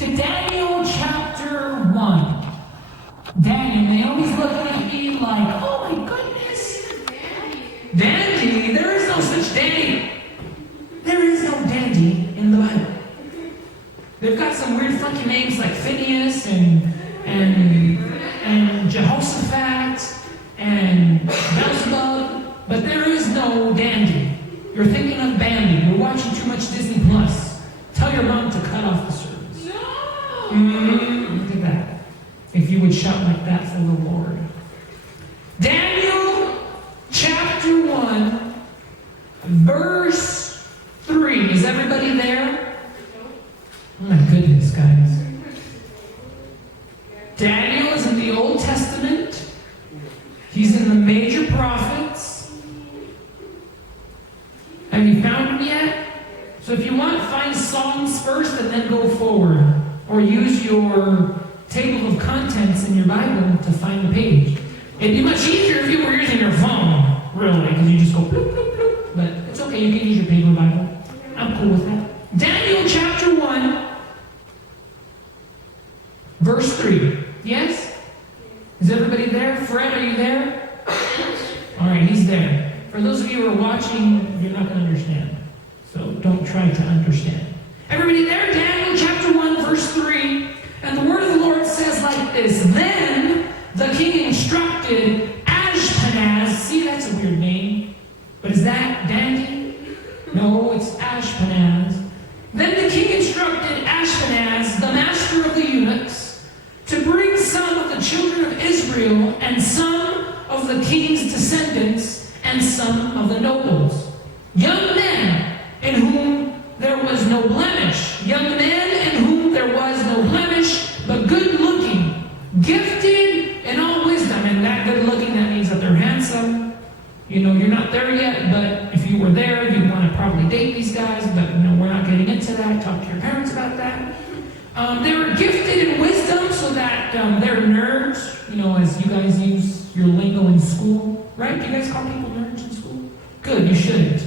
to Daniel chapter 1. Daniel, Naomi's looking at me like, oh my goodness. Dandy? There is no such dandy. There is no dandy in the Bible. They've got some weird funky names like Phineas and Jehoshaphat and Beelzebub, but there is no dandy. You're thinking of Bambi. You're watching too much Disney Plus. Tell your mom to cut off the service. No! Look at that. If you would shout like that for the Lord. Daniel chapter 1, verse 3. Is everybody there? Oh my goodness, guys. Daniel is in the Old Testament. He's in the major prophets. Have you found him yet? So if you want, find Psalms first and then go forward. Or use your table of contents in your Bible to find the page. It'd be much easier if you were using your phone, really, because you just go bloop, bloop, bloop. But it's okay, you can use your paper Bible. I'm cool with that. Daniel chapter 1, verse 3. Yes? Is everybody there? Fred, are you there? All right, he's there. For those of you who are watching, you're not going to understand. So don't try to understand. Everybody there? Daniel chapter 1, verse 3. And the word of the Lord says like this. Then the king instructed Ashpenaz. See, that's a weird name. But is that dandy? No, it's Ashpenaz. Then the king instructed Ashpenaz, the master of the eunuchs, to bring some of the children of Israel and some of the king's descendants and some of the nobles, young men in whom there was no blemish, young men in whom there was no blemish, but good looking, gifted in all wisdom. And that good looking, that means that they're handsome. You know, you're not there yet, but if you were there, you'd want to probably date these guys, but no, we're not getting into that. Talk to your parents about that. They were gifted in wisdom, so that they're nerds, you know, as you guys use your lingo in school, right? Do you guys call people nerds in school? Good, you shouldn't.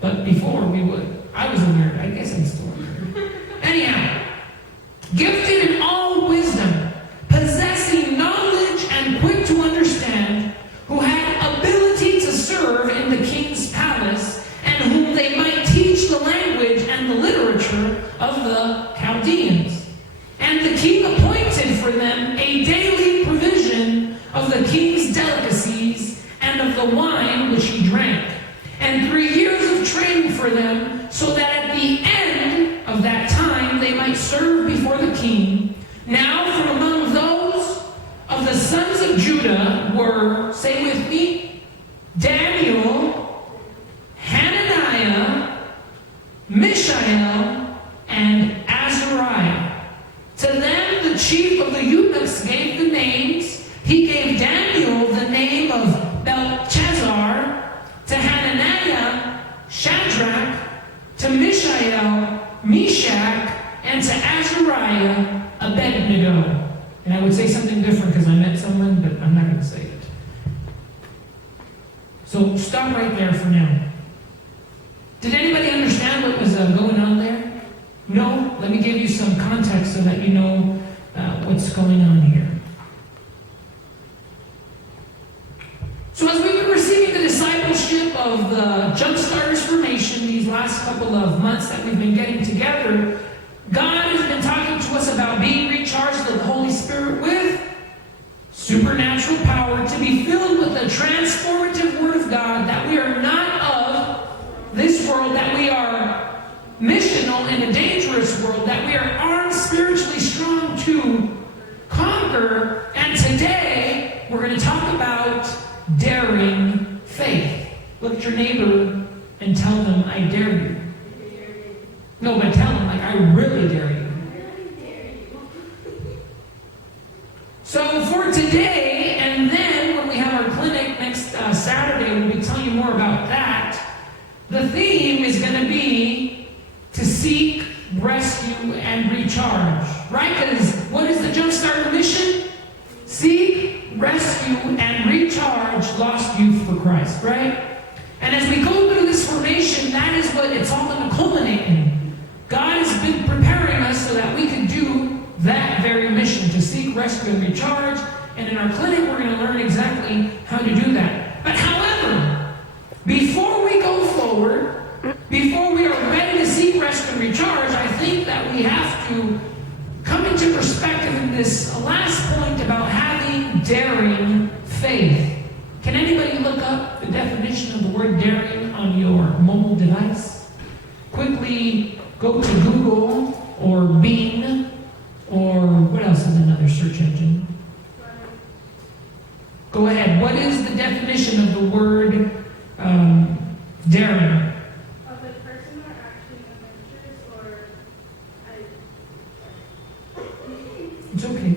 But before, we would. I was a nerd. I guess I'm still a nerd. Anyhow, gifted in all wisdom, possessing knowledge and quick to understand, who had ability to serve in the king's palace, and whom they might teach the language and the literature of the Chaldeans. And the king appointed for them a daily provision of the king's delicacies and of the wine which he drank, and 3 years of training for them, so that at the end of that time they might serve before the king. Now from among those of the sons of Judah were, say with me, Daniel, Hananiah, Mishael, and Azariah. To them the chief of the eunuchs gave the names. He gave Daniel the name of Belshazzar, to Hananiah, Shadrach, to Mishael, Meshach, and to Azariah, Abed-Nego. And I would say something different because I met someone, but I'm not going to say it. So stop right there for now. Did anybody understand what was going on there? No? Let me give you some context so that you know what's going on here. So as we've been receiving the discipleship of the Jumpstarters formation these last couple of months that we've been getting together, God has been talking to us about being recharged with the Holy Spirit with supernatural power to be filled with the transformative Word of God, that we are not of this world, that we are missional in a dangerous world, that we are armed, spiritually strong to conquer. And today we're going to talk about daring faith. Look at your neighbor and tell them, I dare you. No, but tell them, like, I really dare you. So for today, and then when we have our clinic next Saturday, we'll be telling you more about that. The theme is going to be to seek, rescue, and recharge. Right? Because what is the Jumpstarter mission? Seek, rescue, and recharge lost youth for Christ. Right? And as we go through this formation, that is what it's all going to culminate in. God has been preparing us so that we can do seek, rescue, and recharge. And in our clinic, we're going to learn exactly how to do that. But however, before we go forward, before we are ready to seek, rescue, and recharge, I think that we have to come into perspective in this last point about having daring faith. Can anybody look up the definition of the word daring on your mobile device? Quickly go to Google or Bing or what else is another search engine? Go ahead. What is the definition of the word daring? Of a person or action adventurous or It's okay.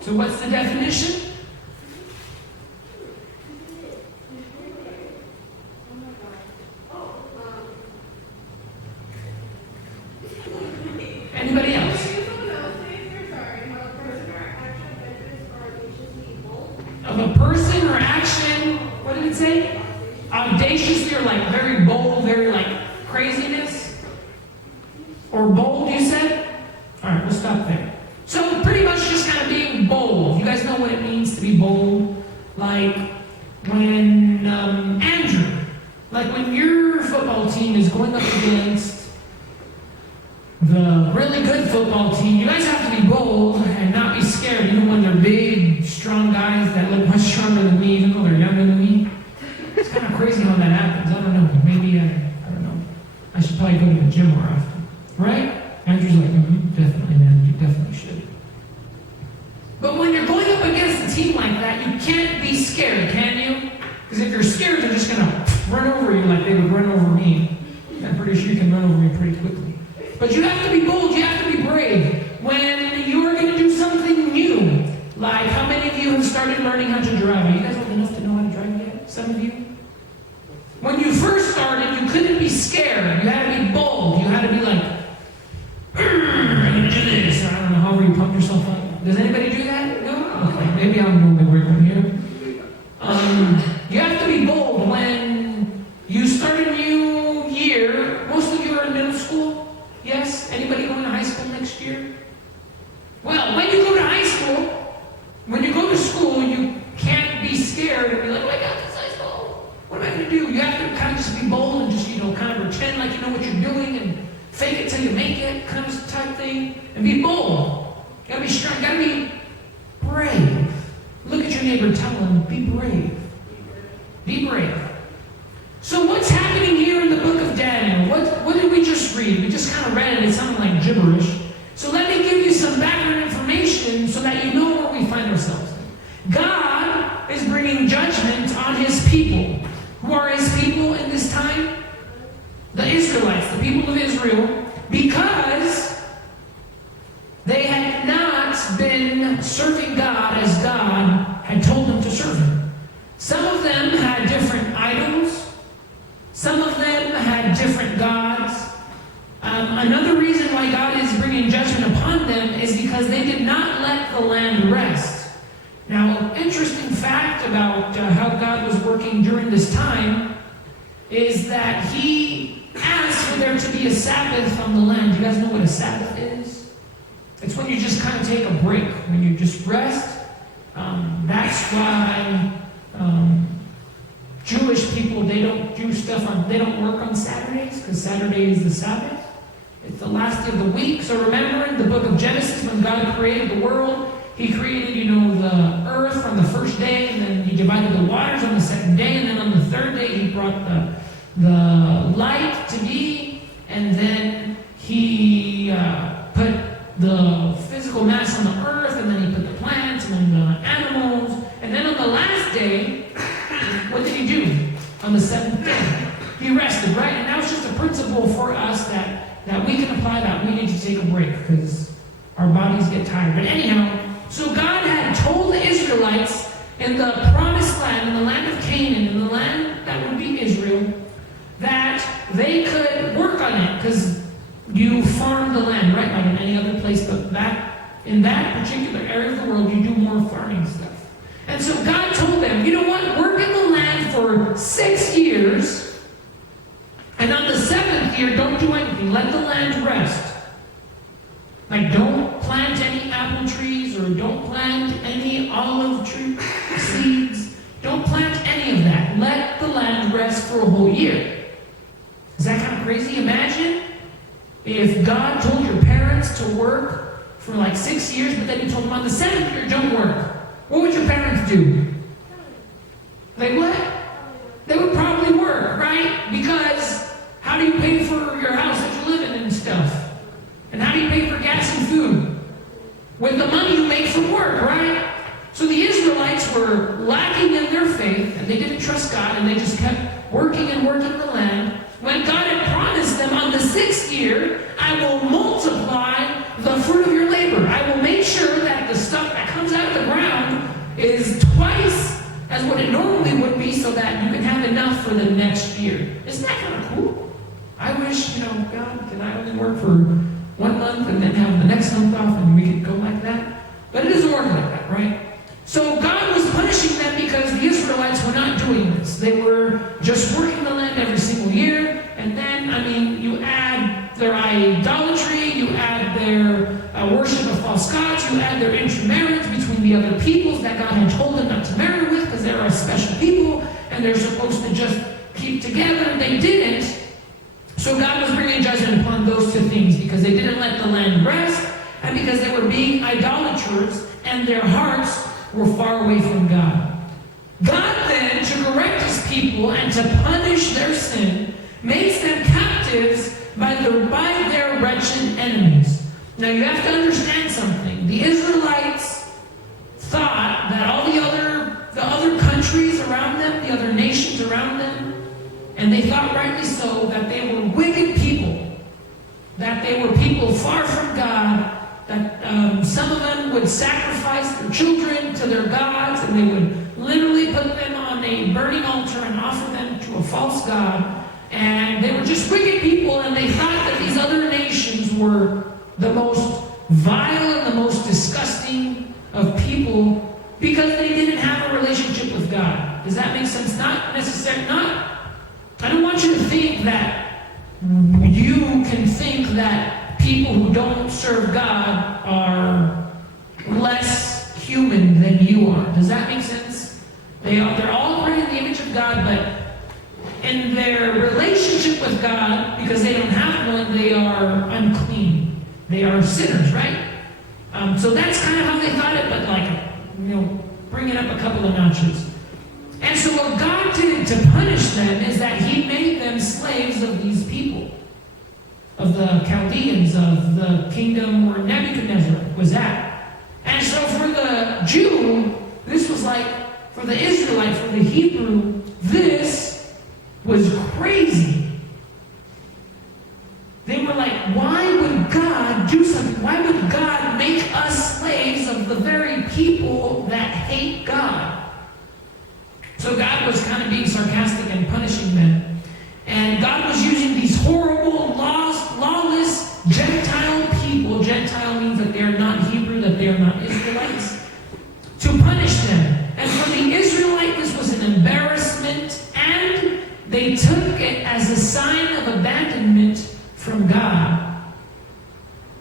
So what's the definition? Anybody else? Of a person or action, what did it say? Audaciously, or like very bold, very like craziness? Or bold, you said? Alright, we'll stop there. So pretty much just kind of being bold. You guys know what it means to be bold? Like when Andrew, like when your football team is going up against the really good football team, you guys have to be bold and not be scared, even when they're big, strong guys that look much stronger than me, even though they're younger than me. It's kind of crazy how that happens. I don't know. Maybe, I don't know. I should probably go to the gym more often. Right? Andrew's like, definitely, man. You definitely should. But when you're going up against a team like that, you can't be scared, can you? Because if you're scared, they're just going to run over you like they would run over me. I'm pretty sure you can run over me pretty quickly. But you have to be bold. You have to be brave. When you are going to do something new, like how many of you have started learning how to drive? Are you guys old enough to know how to drive yet? Some of you? When you first started, you couldn't be scared. You had to be bold. You had to be like, I'm going to do this. I don't know, however you pump yourself up. Does anybody do that? No? Okay, maybe I'm the only weird one here. You have to be bold when you start a new year. Most of you are in middle school. Yes? Anybody going to high school next year? Well, when you go to high school, when you go to school, you can't be scared and be like, oh my God, this is high school. What am I going to do? You have to kind of just be bold and just, kind of pretend like you know what you're doing and fake it till you make it, kind of type thing, and be bold. You gotta be strong, you gotta be brave. Look at your neighbor and tell them, be brave. Be brave. So what's happening here in the book of Daniel? What did we just read? We just kind of read it. It sounded like gibberish. So let me give you some background information so that you know where we find ourselves. God is bringing judgment on his people. Who are his people in this time? The Israelites, the people of Israel, because they had not been serving God as God had told them to serve him. Some of them had different idols. Some of them had different gods. Another reason why God is bringing judgment upon them is because they did not let the land rest. Now, interesting fact about how God was working during this time is that he asked for there to be a Sabbath on the land. Do you guys know what a Sabbath is? It's when you just kind of take a break, when you just rest. That's why Jewish people, they don't do stuff they don't work on Saturdays, because Saturday is the Sabbath. It's the last day of the week. So remember in the book of Genesis, when God created the world, he created, the earth on the first day, and then he divided the waters on the second day, and then on the third day he brought the light to be, and then he put the physical mass on the earth, and then he put the plants, and then the animals, and then on the last day, what did he do? On the seventh day, he rested, right? And that was just a principle for us that we can apply, that we need to take a break because our bodies get tired. But anyhow, so God had told the Israelites in the promised land, in the land of Canaan, in the land that would be Israel, that they could work on it, because you farm the land, right? Like in any other place, but in that particular area of the world, you do more farming stuff. And so God told them, you know what? Work in the land for 6 years, 7th year, don't do anything. Let the land rest. Like, don't plant any apple trees or don't plant any olive tree seeds. Don't plant any of that. Let the land rest for a whole year. Is that kind of crazy? Imagine if God told your parents to work for like 6 years, but then he told them on the 7th year, don't work. What would your parents do? Like what? They would probably work, right? Because how do you pay for your house that you live in and stuff? And how do you pay for gas and food? With the money you make from work, right? So the Israelites were lacking in their faith, and they didn't trust God, and they just kept working and working the land. When God had promised them on the 6th year, I will multiply the fruit of your labor. I will make sure that the stuff that comes out of the ground is twice as what it normally would be so that you can have enough for the next year. Isn't that kind of cool? I wish, God, can I only work for 1 month and then have the next month off and we could go like that? But it doesn't work like that, right? So God was punishing them because the Israelites were not doing this. They were just working the land every single year. And then, you add their idolatry, you add their worship of false gods, you add their intermarriage between the other peoples that God had told them not to marry with because they're a special people and they're supposed to just keep together, and they didn't. So God was bringing judgment upon those two things because they didn't let the land rest and because they were being idolaters and their hearts were far away from God. God then, to correct his people and to punish their sin, makes them captives by their wretched enemies. Now you have to understand something. The Israelites thought that all the other countries around them, the other nations around them, and they thought rightly so that they were wicked people, that they were people far from God, that some of them would sacrifice their children to their gods, and they would literally put them on a burning altar and offer them to a false god. And they were just wicked people, and they thought that these other nations were the most vile and the most disgusting of people because they didn't have a relationship with God. Does that make sense? Not necessarily, I don't want you to think that you can think that people who don't serve God are less human than you are. Does that make sense? They're all created in the image of God, but in their relationship with God, because they don't have one, they are unclean. They are sinners, right? So that's kind of how they thought it, but bring it up a couple of notches. And so what God did to punish them is that he made them slaves of these people, of the Chaldeans, of the kingdom where Nebuchadnezzar was at. And so for the Jew, this was like, for the Israelite, for the Hebrew, this was crazy. They were like, why would God do something? Why would God make us slaves of the very people that hate God? So God was kind of being sarcastic and punishing them. And God was using these horrible, lawless, Gentile people. Gentile means that they are not Hebrew, that they are not Israelites, to punish them. And for the Israelite, this was an embarrassment, and they took it as a sign of abandonment from God.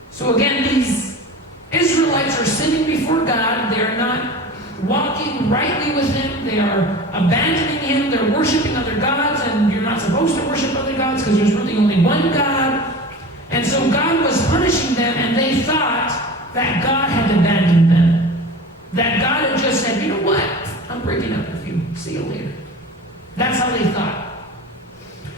So again, these Israelites are sinning before God. They are not walking rightly with him. They are abandoning him. They're worshiping other gods, and you're not supposed to worship other gods because there's really only one God. And so God was punishing them, and they thought that God had abandoned them. That God had just said, you know what? I'm breaking up with you. See you later. That's how they thought.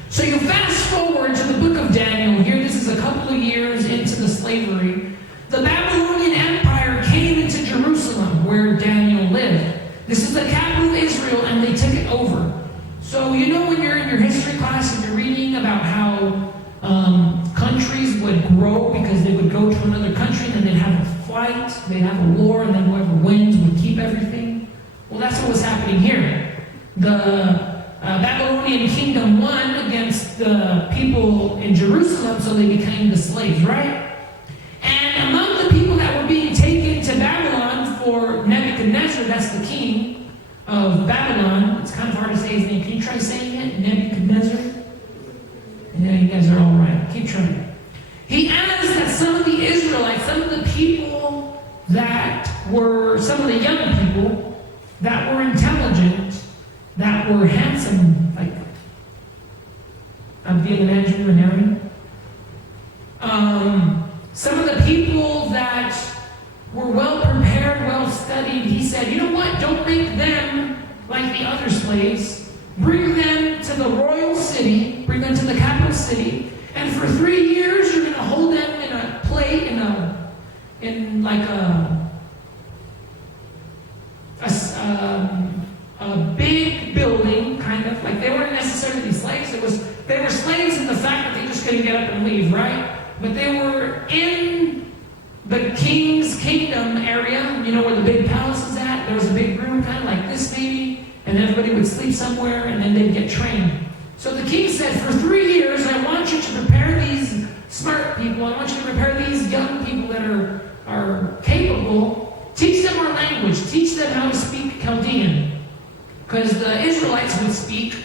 So you fast forward to the book of Daniel. Here, this is a couple of years into the slavery. The Babylonian Empire came into Jerusalem, where Daniel lived. This is the capital of Israel, and they took it over. So when you're in your history class and you're reading about how countries would grow because they would go to another country and then they'd have a fight, they'd have a war, and then whoever wins would keep everything. Well, that's what was happening here. The Babylonian kingdom won against the people in Jerusalem, so they became the slaves, right? And among the people that were being taken to Babylon for Nebuchadnezzar, that's the king of Babylon. It's kind of hard to say his name. Can you try saying it? Nebuchadnezzar? Yeah, you guys are all right. keep trying. He adds that some of the Israelites, some of the people that were, some of the young people that were intelligent, that were handsome, like Abed-Nego and Aaron. Some of the people that were well prepared, well studied, he said, you know what, don't make them like the other slaves. Bring them to the royal city, bring them to the capital city, and for 3 years you're going to hold them in a plate, in like a big building, kind of, like they weren't necessarily slaves. They were slaves in the fact that they just couldn't get up and leave, right? But they were in the king's kingdom area, you know where the big palace is at? There was a big room, kind of like this maybe, and everybody would sleep somewhere, and then they'd get trained. So the king said, for 3 years, I want you to prepare these smart people, I want you to prepare these young people that are capable, teach them our language, teach them how to speak Chaldean. Because the Israelites would speak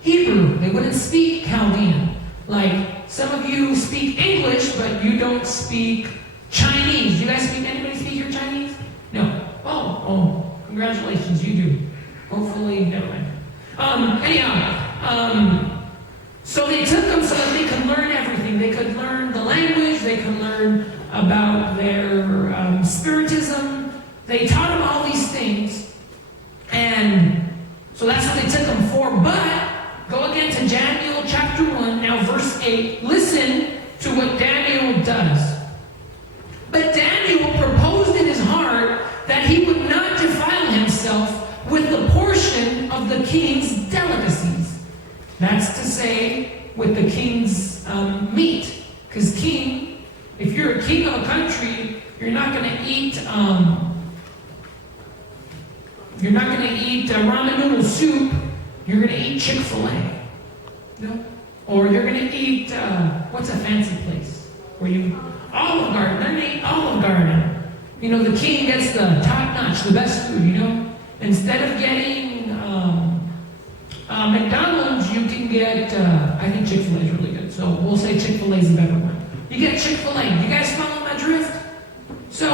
Hebrew, they wouldn't speak Chaldean. Like, some of you speak English, but you don't speak Chinese. Do you guys anybody speak your Chinese? No. Oh, congratulations, you do. Hopefully, never mind. So they took them so that they could learn everything. They could learn the language, they could learn about their spiritism. They taught them all these things. And so that's what they took them for. But, go again to Daniel chapter 1, now verse 8. Listen to what Daniel does. But Daniel proposed in his heart that he would not defile himself with the portion of the king's delicacies. That's to say, with the king's meat. Because king, if you're a king of a country, you're not going to eat ramen noodle soup. You're going to eat Chick-fil-A. No? Or you're going to eat, what's a fancy place? Where you, Olive Garden. They're going to eat Olive Garden. You know, the king gets the top-notch, the best food, you know? Instead of getting McDonald's, you can get, I think Chick-fil-A is really good. So we'll say Chick-fil-A is a better one. You get Chick-fil-A. You guys follow my drift? So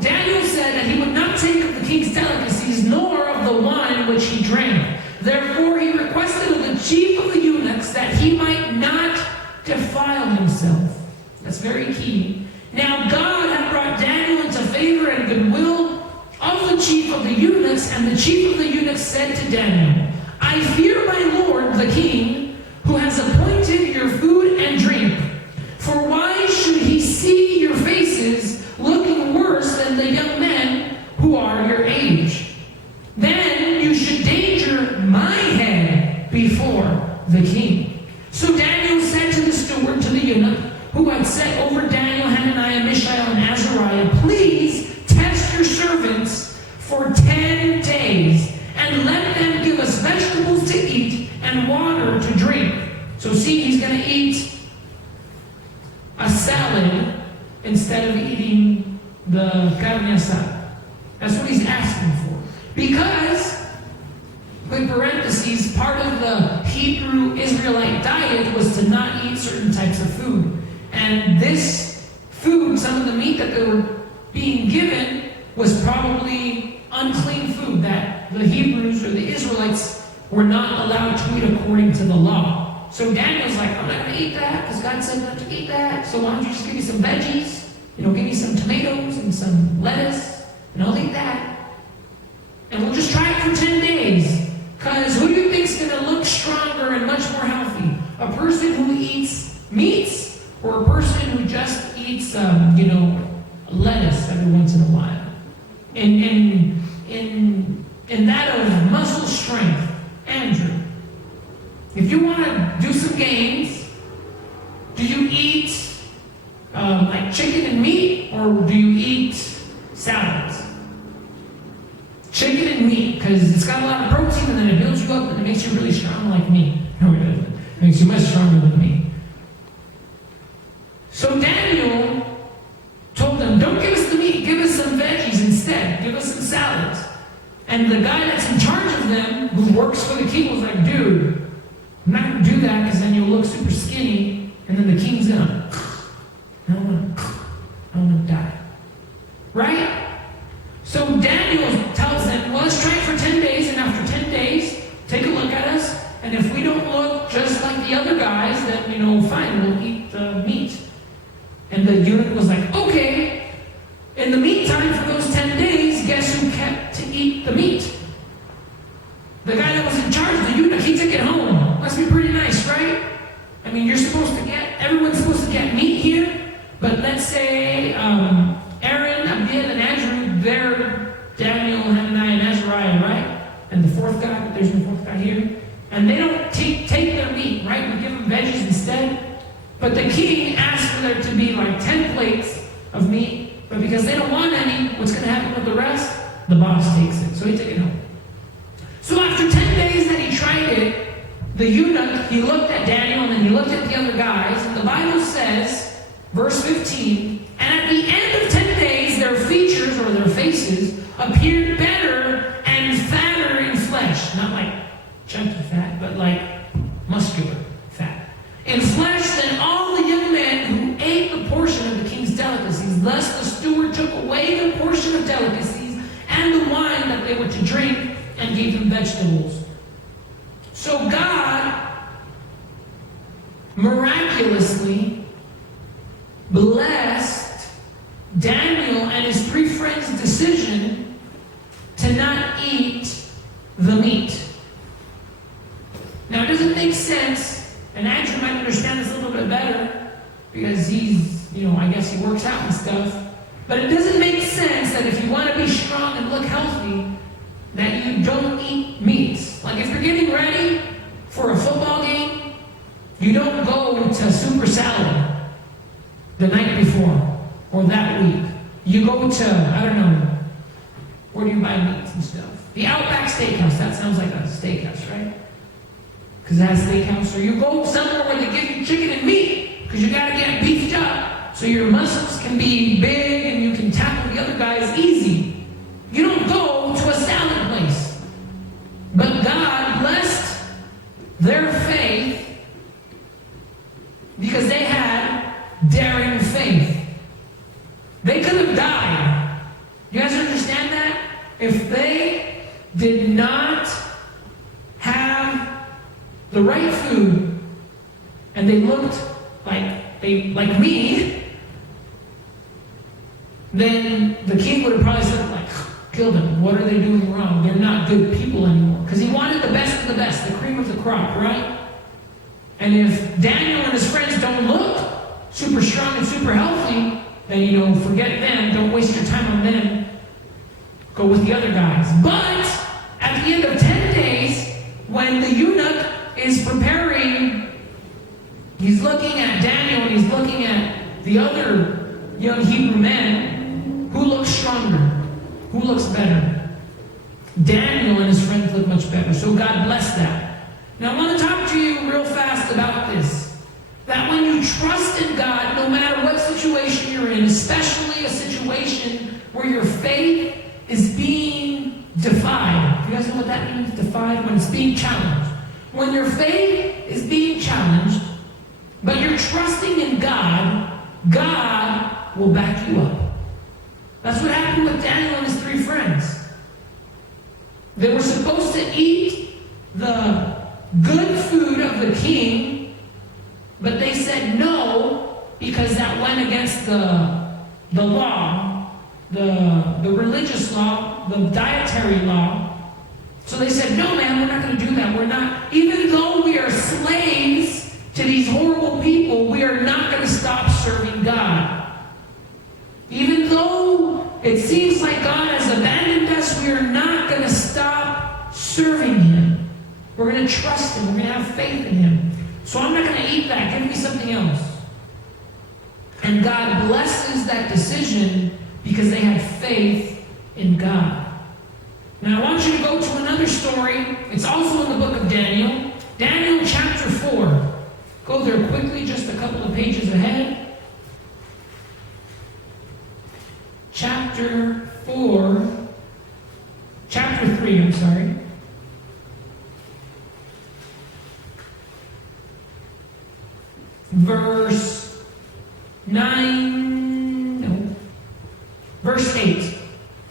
Daniel said that he would not take of the king's delicacies, nor of the wine which he drank. Therefore he requested of the chief of the eunuchs that he might not defile himself. That's very key. Now God had brought Daniel into favor and goodwill of the chief of the eunuchs, and the chief of the eunuchs said to Daniel, I fear my lord the king, who has appointed your food and drink. For why should he see your faces looking worse than the young men who are your age? Then you should danger my head before the king. So Daniel said to the steward, to the eunuch, who had set over Daniel, Hananiah, Mishael, and Azariah, please test your servants for 10 days, and let them give us vegetables to eat and water to drink. So see, he's going to eat a salad instead of eating the carne asada. That's what he's asking for. Because, quick parentheses, part of the Hebrew Israelite diet was to not eat certain types of food. And this food, some of the meat that they were being given, was probably unclean food that the Hebrews or the Israelites were not allowed to eat according to the law. So Daniel's like, I'm not going to eat that because God said not to eat that. So why don't you just give me some veggies? You know, give me some tomatoes and some lettuce, and I'll eat that. And we'll just try it for 10 days. Because who do you think is going to look stronger and much more healthy? A person who eats meats, or a person who just eats, lettuce every once in a while? In that of muscle strength, Andrew, if you want to do some gains, do you eat like chicken and meat, or do you eat salads? Chicken and meat, because it's got a lot of protein, and then it builds you up, and it makes you really strong like me. No, it doesn't. It makes you much stronger than me. So Daniel told them, don't give us the meat, give us some veggies instead. Give us some salads. And the guy that's in charge of them, who works for the king, was like, dude, I'm not going to do that because then you'll look super skinny, and And then the king's gonna, I want to die. Right? So Daniel tells them, well, let's try it for 10 days, and after 10 days, take a look at us, and if we don't look just like the other guys, then, fine, we'll eat the meat. And the eunuch was like, okay. In the meantime, for those 10 days, guess who kept to eat the meat? The guy that was in charge, the eunuch, he took it home. Must be pretty nice, right? I mean, everyone's supposed to get meat here, but let's say Aaron, Abed, and Andrew, they're Daniel, Hananiah, and Azariah, right? And the fourth guy, there's no fourth guy here. And they don't take their meat, right? We give them veggies instead. But the king asked for there to be like 10 plates of meat, but because they don't want any, what's going to happen with the rest? The boss takes it, so he took it home. So after 10 days that he tried it, the eunuch, he looked at Daniel and then he looked at the other guys, and the Bible says, verse 15, and at the end of 10 days, their features or their faces appeared better and fatter in flesh. Not like chunky fat, but like muscular fat. In flesh than all the young men who ate the portion of the king's delicacies. Thus the steward took away the portion of delicacies and the wine that they were to drink and gave them vegetables. So God miraculously blessed Daniel and his 3 friends' decision to not eat the meat. Now, it doesn't make sense, and Andrew might understand this a little bit better because he's, I guess he works out and stuff. But it doesn't make sense that if you want to be strong and look healthy, that you don't eat meats. Like if you're getting ready for a football game, you don't go to Super Salad the night before or that week. You go to, where do you buy meats and stuff? The Outback Steakhouse. That sounds like a steakhouse, right? Because it has steakhouse. Or you go somewhere where they give you chicken and meat because you got to get beefed up so your muscles can be big and you can tackle the other guys easy. You don't go to a salad place. But God blessed their faith because they had daring faith. They could have died. You guys understand that? If they did not have the right food and they looked like me, then the king would have probably said, kill them. What are they doing wrong? They're not good people anymore. Because he wanted the best of the best, the cream of the crop, right? And if Daniel and his friends don't look super strong and super healthy, then, forget them. Don't waste your time on them. Go with the other guys. But at the end of 10 days, when the eunuch is preparing, he's looking at Daniel and he's looking at the other young Hebrew men, who looks stronger? Who looks better? Daniel and his friends look much better. So God blessed that. Now I want to talk to you real fast about this. That when you trust in God, no matter what situation you're in, especially a situation where your faith is being defied. You guys know what that means? Defied? When it's being challenged. When your faith is being challenged, but you're trusting in God, God will back you up. That's what happened with Daniel and his 3 friends. They were supposed to eat the good food of the king, but they said no because that went against the law, the religious law, the dietary law. So they said, no, man, we're not going to do that. We're not, even though we are slaves to these horrible people, we are not going to stop serving God. Even though it seems like God has abandoned us, we are not going to stop serving Him. We're going to trust Him. We're going to have faith in Him. So I'm not going to eat that. Give me something else. And God blesses that decision because they had faith in God. Now I want you to go to another story. It's also in the book of Daniel. Daniel chapter 4. Go there quickly, just a couple of pages ahead. Chapter 3, I'm sorry. verse 9, no, verse 8.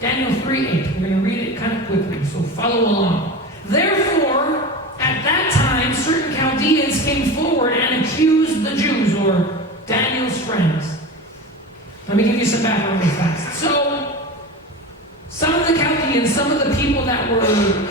Daniel 3:8. We're going to read it kind of quickly, so follow along. Therefore, at that time, certain Chaldeans came forward and accused the Jews, or Daniel's friends. Let me give you some background real fast. So, some of the Chaldeans, some of the people that were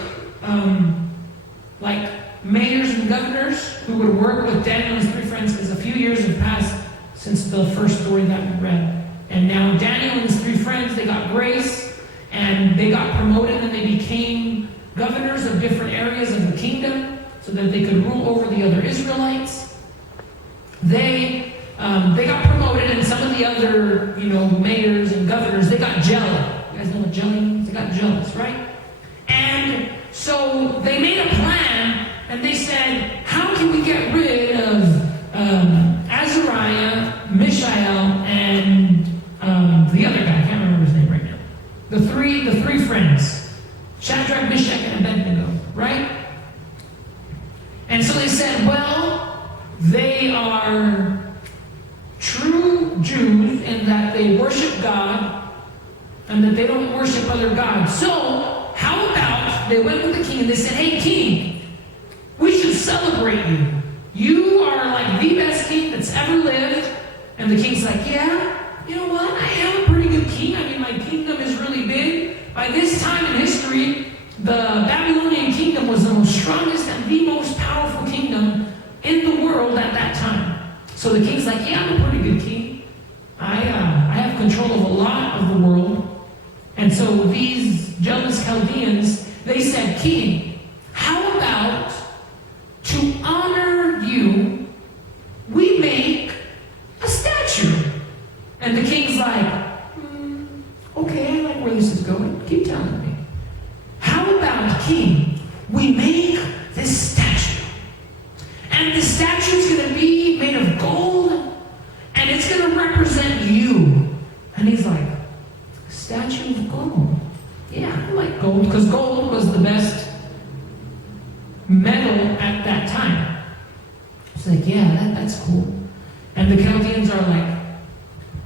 like mayors and governors who would work with Daniel and his three friends, because a few years have passed since the first story that we read. And now Daniel and his three friends, they got grace, and they got promoted, and they became governors of different areas of the kingdom so that they could rule over the other Israelites. They got promoted, and some of the other, mayors and governors, they got jealous. You guys know what jelly means? They got jealous, right? And so they made a plan, and they said, how can we get rid of Azariah, Mishael, and the other guy? I can't remember his name right now. The three friends, Shadrach, Meshach, and Abed-Nego, right? And so they said, well, they are true Jews in that they worship God and that they don't worship other gods. So, how about they went with the king and they said, hey, king, we should celebrate you. You are like the best king that's ever lived. And the king's like, yeah, you know what? I am a pretty good king. I mean, my kingdom is really big. By this time in history, the Babylonian kingdom was the most strongest and the most powerful kingdom in the world at that time. So the king's like, yeah, I'm a pretty good king. I have control of a lot of the world. And so these jealous Chaldeans, they said, king, how about to honor you, we make a statue? And the king's like, okay, I like where this is going. Keep telling me. How about, king, we make this statue? And the statue's going to be made of gold, and it's going to represent you. And he's like, a statue of gold? Yeah, I like gold, because gold was the best metal at that time. It's like, yeah, that's cool. And the Chaldeans are like,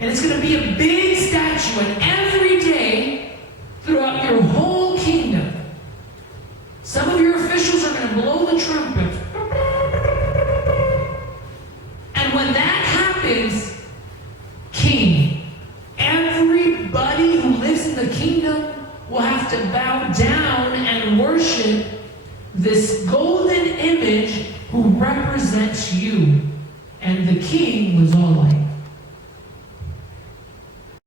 and it's going to be a big statue, and every day throughout your whole kingdom, some of your officials are going to blow the trumpet. And when that happens, king, everybody who lives in the kingdom will have to bow down and worship this golden image who represents you. And the king was all like,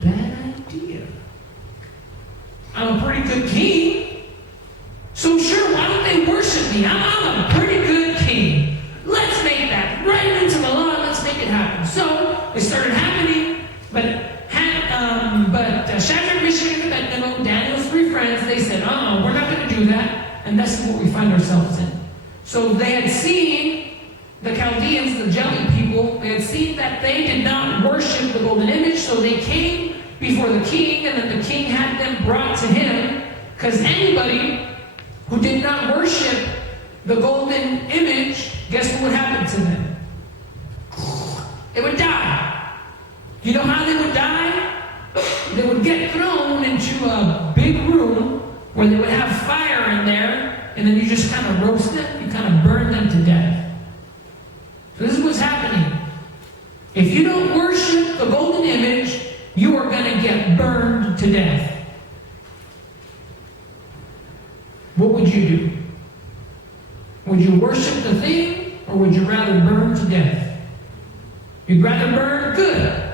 bad idea. I'm a pretty good king. So sure, why don't they worship me? I'm a pretty good king. Let's make that right into the law. Let's make it happen. So it started happening, but Shadrach, Meshach, and Abed-Nego, Daniel's three friends, they said, we're not going to do that. And that's what we find ourselves in. So they had seen the Chaldeans, the jelly people, they had seen that they did not worship the golden image, so they came before the king, and then the king had them brought to him, because anybody who did not worship the golden image, guess what would happen to them? They would die. You know how they would die? They would get thrown into a big room where they would have fire in there, and then you just kind of roast them, you kind of burn them to death. So this is what's happening. If you don't worship the golden image, you are going to get burned to death. What would you do? Would you worship the thing, or would you rather burn to death? You'd rather burn? Good.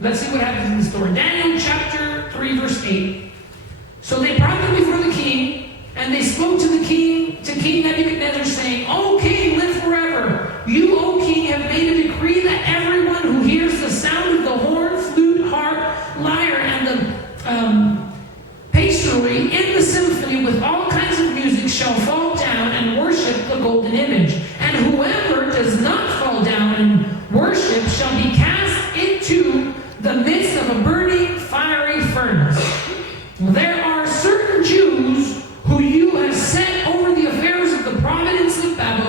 Let's see what happens in the story. Daniel chapter 3, verse 8. So they brought them before the king, and they spoke to the king, to King Nebuchadnezzar, saying, O king, live forever. You, O king, have made a decree that everyone who hears the sound of the horn, flute, harp, lyre, and the pastry in the symphony with all kinds of music shall fall down and worship the golden image. And whoever does not fall down and worship shall be cast into the midst of a burning, fiery furnace. There are certain Jews who you have set over the affairs of the province of Babylon,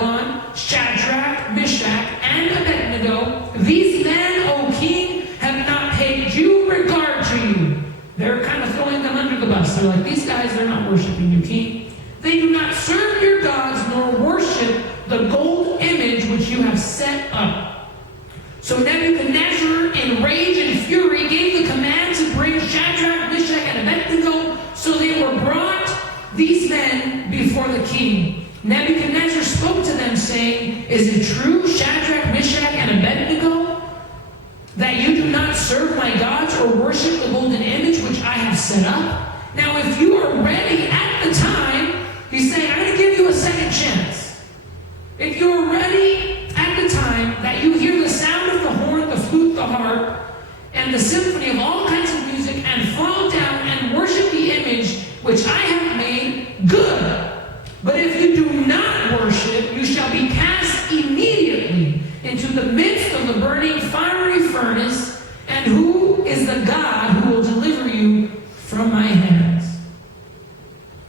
Nebuchadnezzar spoke to them, saying, "Is it true, Shadrach, Meshach, and Abed-Nego, that you do not serve my gods or worship the golden image which I have set up? Now, if you are ready at the time," he's saying, "I'm going to give you a second chance. If you are ready at the time that you hear the sound of the horn, the flute, the harp, and the symphony of all kinds of music, and fall down and worship the image which I have made, good. But if you do not worship, you shall be cast immediately into the midst of the burning fiery furnace, and who is the God who will deliver you from my hands?"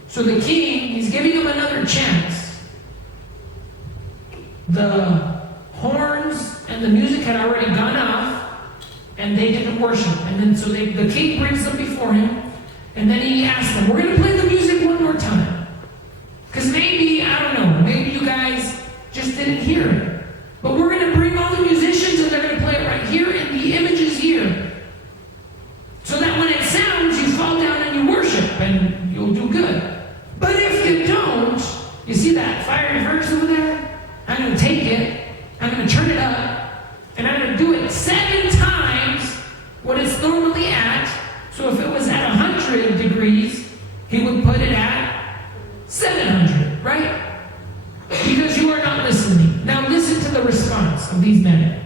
So the king, he's giving him another chance. The horns and the music had already gone off, and they didn't worship. And then so the king brings them before him, and then he asks them, "We're going to play the music one more time. Because maybe, I don't know, maybe you guys just didn't hear it. But we're going to bring all the musicians, and they're going to play it right here, and the image is here. So that when it sounds, you fall down and you worship, and you'll do good. But if you don't, you see that fiery furnace over there? I'm going to take it, I'm going to turn it up, and I'm going to do it 7 times what it's normally at. So if it was at 100 degrees, he would put it at 700, right? Because you are not listening. Now listen to the response of these men.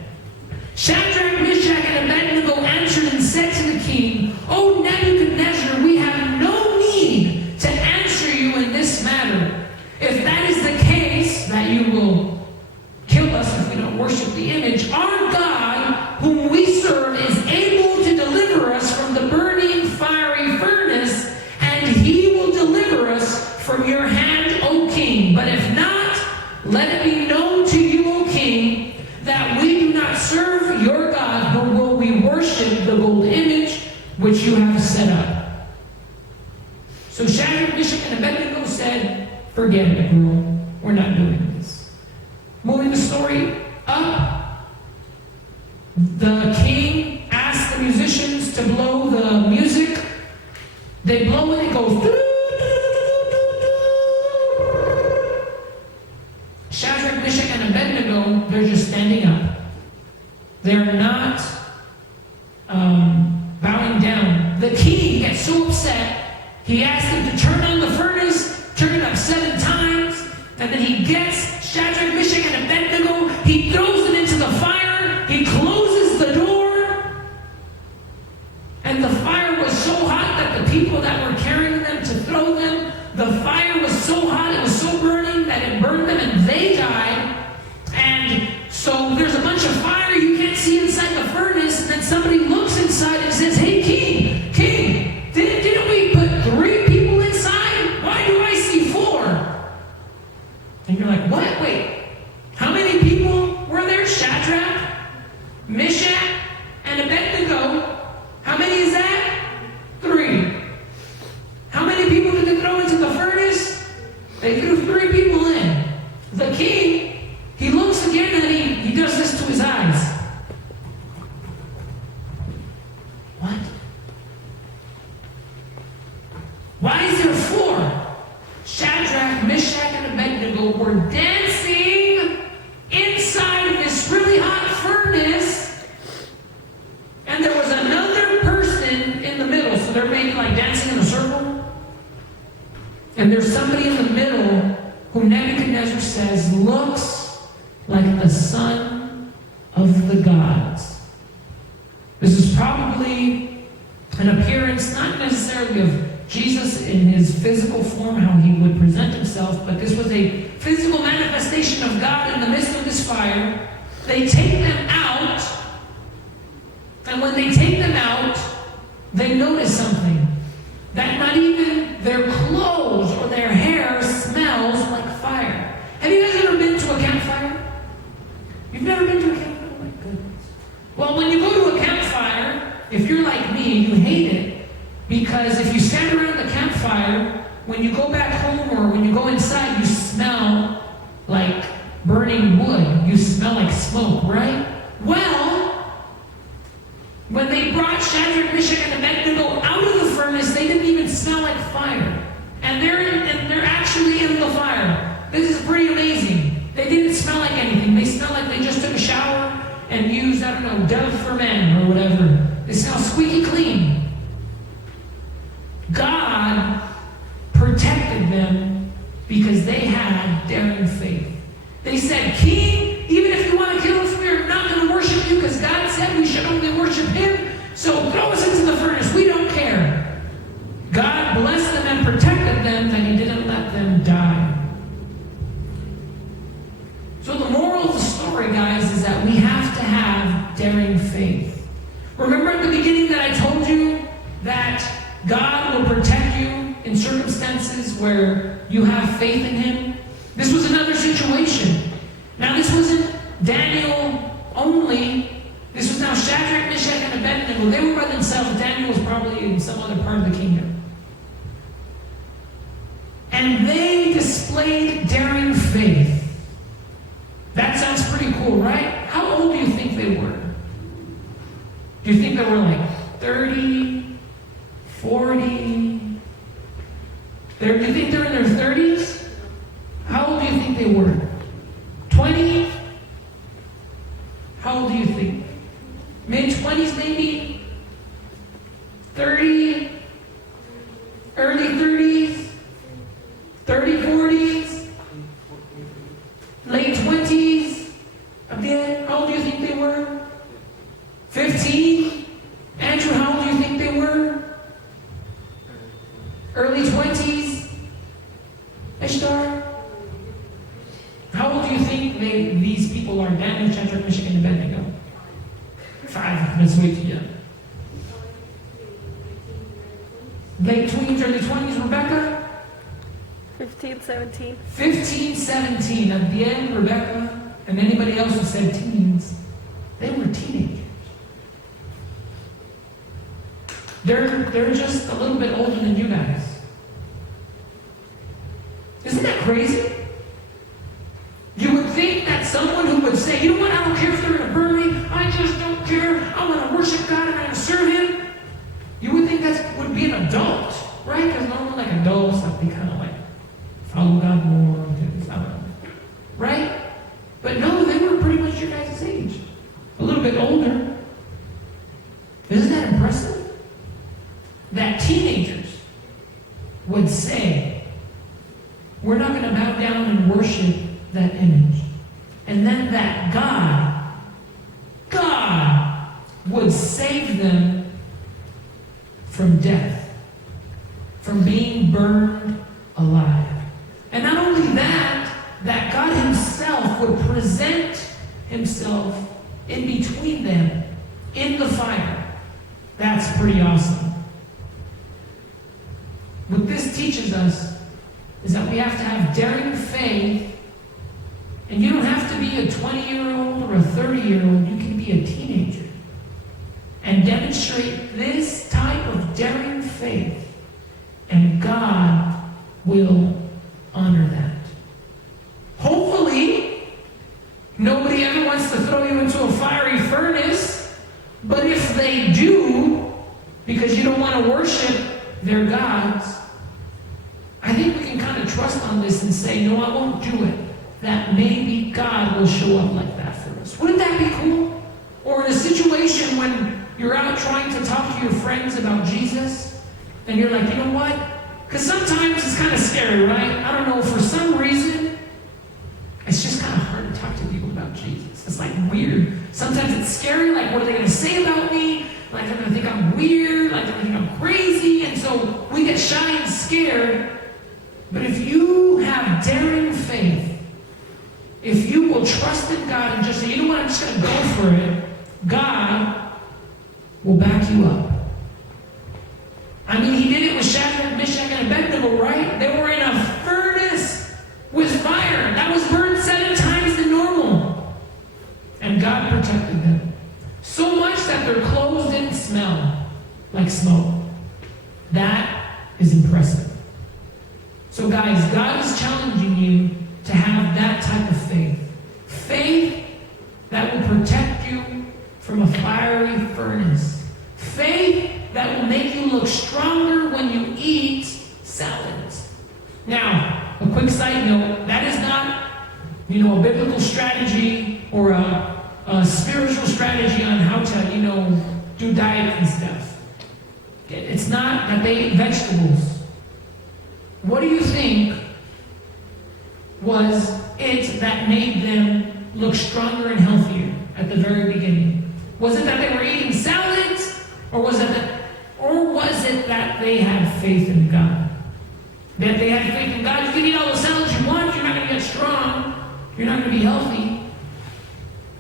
Shadrach, Meshach, and Abed-Nego answered and said to the king, "O Nebuchadnezzar, we have no need to answer you in this matter. If that is the case, that you will kill us if we don't worship the image, our God, whom we serve, is able to deliver us from the burning fiery furnace, and he will deliver us from your hand, O king. But if not, let it be known to you, O king, that we do not serve your God, nor will we worship the gold image which you have set up." So Shadrach, Meshach, and Abed-Nego said, "Forget it, girl. We're not doing this." Moving the story up, the king asked the musicians to blow the music. They blow it, it goes. Shadrach, Meshach, and Abed-Nego, they're just standing up. They're not bowing down. The king gets so upset, he asks them to turn on the furnace, turn it up 7 times, and then he gets Shadrach, Meshach, and Abed-Nego, he throws it into the fire, he closes the door, and the fire was so hot that the people that were carrying them to throw them, the fire was so hot, it was so burning that it burned them and they died. And so there's a bunch of fire, you can't see inside the furnace, and then somebody looks inside and says, "Hey, king, didn't we put 3 people inside? Why do I see 4? And you're like, "What? Wait, how many people were there? Shadrach, Meshach, and Abed-Nego. How many is that? 3. How many people did they throw into the furnace? They threw 3 people in. The king, he looks again and he does this to his eyes. What? Why is there 4? Shadrach, Meshach, and Abed-Nego were dancing inside of this really hot furnace, and there was another person in the middle, so they're maybe like dancing in a circle, and there's somebody in the middle who Nebuchadnezzar says looks like the son of the gods. This is probably an appearance, not necessarily of Jesus in his physical form, how he would present himself, but this was a physical manifestation of God in the midst of this fire. They take them out, and when they take them out, they notice something. That not even their clothes or their hair smells like fire. Have you guys ever been to a campfire? You've never been to a campfire? Oh my goodness. Well, when you go to a campfire, if you're like me, you hate it. Because if you stand around the campfire, when you go back home or when you go inside, you smell like burning wood. You smell like smoke, right? Well, when they brought Shadrach, Meshach, and Abed-Nego out of the furnace, they didn't even smell like fire. And they're actually in the fire. This is I don't know, Dove for Men or whatever. They smell squeaky clean. God protected them because they had daring faith. They said, King, even if you want to kill us, we are not going to worship you because God said we should only worship him. So throw us into the furnace. We don't care. God blessed them and protected them that he didn't let them die. So the moral of the story, guys, is that we have to have daring faith. Remember at the beginning that I told you that God will protect you in circumstances where you have faith in him? This was another situation. Now this wasn't Daniel only. This was now Shadrach, Meshach, and Abed-Nego. They were by themselves. Daniel was probably in some other part of the kingdom. And they displayed daring faith. That sounds pretty cool, right? How old do you think they were? Do you think they were like 30, 40? Do you think they're in their 30s? How old do you think they were? 20? How old do you think? Mid-20s maybe? 30? Early 30s? 30, 40s? Late 20s? Again, how old do you think they were? 15? Andrew, how old do you think they were? Early 20s? Ishtar? How old do you think these people are? Daniel, Shadrach, Meshach, and Abed-Nego. 5. Let's wait till you. Late 20s, early 20s, Rebecca? 15, 17. 15, 17. At the end, Rebecca and anybody else who said teens, they were teenagers. They're just a little bit older than you guys. Isn't that crazy? You would think that someone who would say, you know what, I don't care if they're going to burn me, I just don't care, I'm going to worship God and I'm going to serve him. You would think that would be an adult, right? Because normally like adults, like they kind of like follow God more, I don't know. Right? But no, they were pretty much your guys' age. A little bit older. Isn't that impressive? That teenagers would say, we're not going to bow down and worship that image. And then that God would save them from death, from being burned alive. And not only that, that God himself would present himself in between them in the fire. That's pretty awesome. What this teaches us is that we have to have daring faith, and you don't have to be a 20-year-old or a 30-year-old. You can be a teenager and demonstrate this type of daring faith, and God will honor that. Hopefully, nobody ever wants to throw you into a fiery furnace, but if they do, because you don't want to worship their gods, I think we can kind of trust on this and say, no, I won't do it. That maybe God will show up like that for us. Wouldn't that be cool? Or in a situation when you're out trying to talk to your friends about Jesus, and you're like, you know what? Because sometimes it's kind of scary, right? I don't know, for some reason, it's just kind of hard to talk to people about Jesus. It's like weird. Sometimes it's scary, like what are they going to say about me? Like they're going to think I'm weird, like they're going to think I'm crazy, and so we get shy and scared. But if you have daring faith, if you will trust in God and just say, you know what, I'm just going to go for it, God will back you up. I mean, he did it with Shadrach, Meshach, and Abed-Nego, right? They were in a furnace with fire that was burned 7 times the normal. And God protected them. So much that their clothes didn't smell like smoke. That is impressive. So guys, God is challenging you to have that type of faith. Faith that will protect you from a fiery furnace. Faith that will make you look stronger when you eat salads. Now, a quick side note, that is not, a biblical strategy or a spiritual strategy on how to, do diet and stuff. It's not that they ate vegetables. What do you think was it that made them look stronger and healthier at the very beginning? Was it that they were eating salads? Or was it that they had faith in God? That they had faith in God. You can eat all the salads you want, you're not going to get strong. You're not going to be healthy.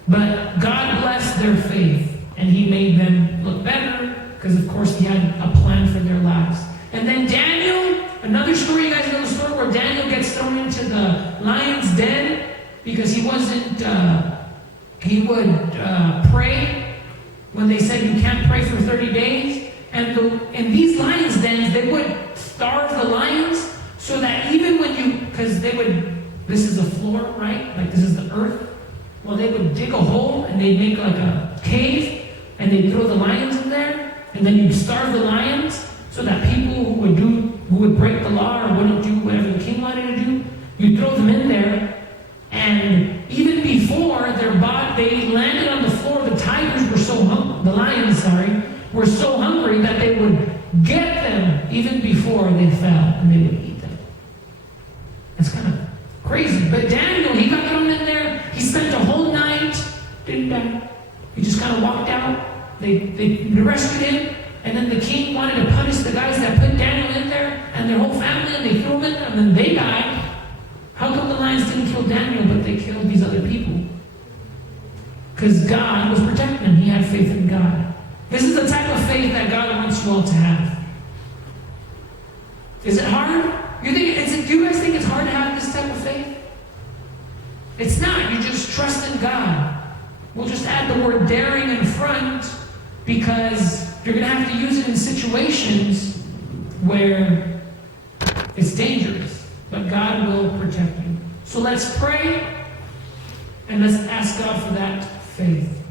But God blessed their faith, and He made them look better, because of course He had a plan for their lives. And then Daniel, another story, you guys know the story where Daniel gets thrown into the lion's den because he wasn't, he would pray when they said you can't pray for 30 days. And in these lions' dens, they would starve the lions so that even when because this is the floor, right? Like this is the earth. Well, they would dig a hole and they'd make like a cave and they'd throw the lions in there, and then you'd starve the lions so that people who would break the law or wouldn't do whatever the king wanted to do, you'd throw them in there, and even before they landed on the floor, the lions were so hungry that they would get them even before they fell, and they would eat them. That's kind of crazy. But Daniel, he got thrown in there. He spent a whole night, didn't die. He just kind of walked out. They rescued him, and then the king wanted to punish the guys that put Daniel in there and their whole family, and they threw him in there, and then they died. How come the lions didn't kill Daniel, but they killed these other people? Because God was protecting him. He had faith in God. This is the type of faith that God wants you all to have. Is it hard? Do you guys think it's hard to have this type of faith? It's not. You just trust in God. We'll just add the word daring in front because you're going to have to use it in situations where it's dangerous. But God will protect you. So let's pray and let's ask God for that faith.